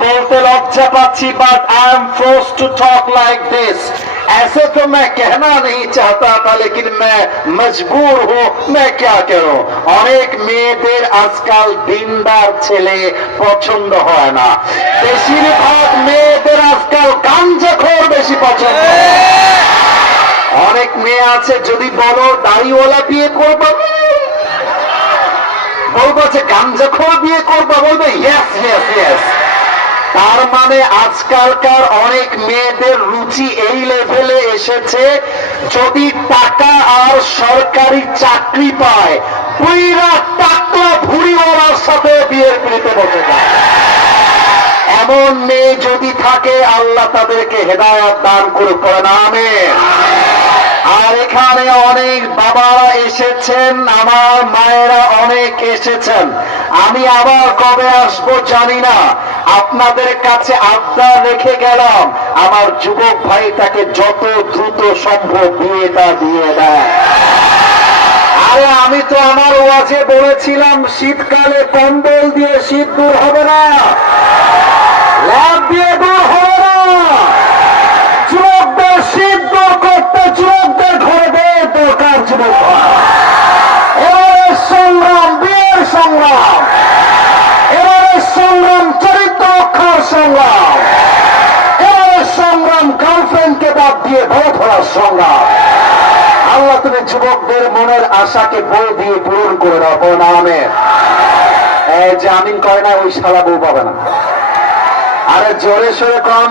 बोलते लज्जा पाচ্ছি, but I am forced to talk like this. ऐसे तो मैं कहना नहीं चाहता था, लेकिन मैं मजबूर हूँ, मैं क्या करूँ। অনেক মেয়েদের আজকাল দিনদার ছেলে পছন্দ হয় না, বেশিরভাগ মেয়েদের আজকাল গাঞ্জাখোর বেশি পছন্দ হয়। অনেক মেয়ে আছে যদি বলো দাড়িওয়ালা বিয়ে করবো, বলবো যে গাঞ্জাখোর বিয়ে করবো, বলবে ইয়েস ইয়েস ইয়েস। তার মানে আজকালকার অনেক মেয়েদের রুচি এই লেভেলে এসেছে, যদি টাকা আর সরকারি চাকরি পায়, পুরা টাকলা ভুড়িওয়ালার সাথে বিয়ের পিড়িতে বসে যায়। এমন মেয়ে যদি থাকে, আল্লাহ তাদেরকে হেদায়েত দান করে, পড়েন আমিন। আর এখানে অনেক বাবারা এসেছেন, আমার মায়েরা অনেক এসেছেন। আমি আবার কবে আসবো জানি না, আপনাদের কাছে আবদার রেখে গেলাম, আমার যুবক ভাইটাকে যত দ্রুত সম্ভব বিয়েটা দিয়ে দেয়। আরে আমি তো আমার ওয়াজে বলেছিলাম, শীতকালে কম্বল দিয়ে শীত দূর হবে না, ল্যাব দিয়ে দূর হবে না। যুবকদের শীত দূর করতে যুবকদের ঘরে দরকার। যুবক এবারের সংগ্রাম বিয়ের সংগ্রাম, এবারের সংগ্রাম চরিত্র রক্ষার সংগ্রাম, এবারের সংগ্রাম গার্লফ্রেন্ডকে বাদ দিয়ে বউ ধরার সংগ্রাম। আল্লাহ তুমি যুবকদের মনের আশাকে বউ দিয়ে পূরণ করে দাও, বউ নামে। এই যে আমিন করে না, ওই শালা বউ পাবে না। আরে জোরে সোরে কম।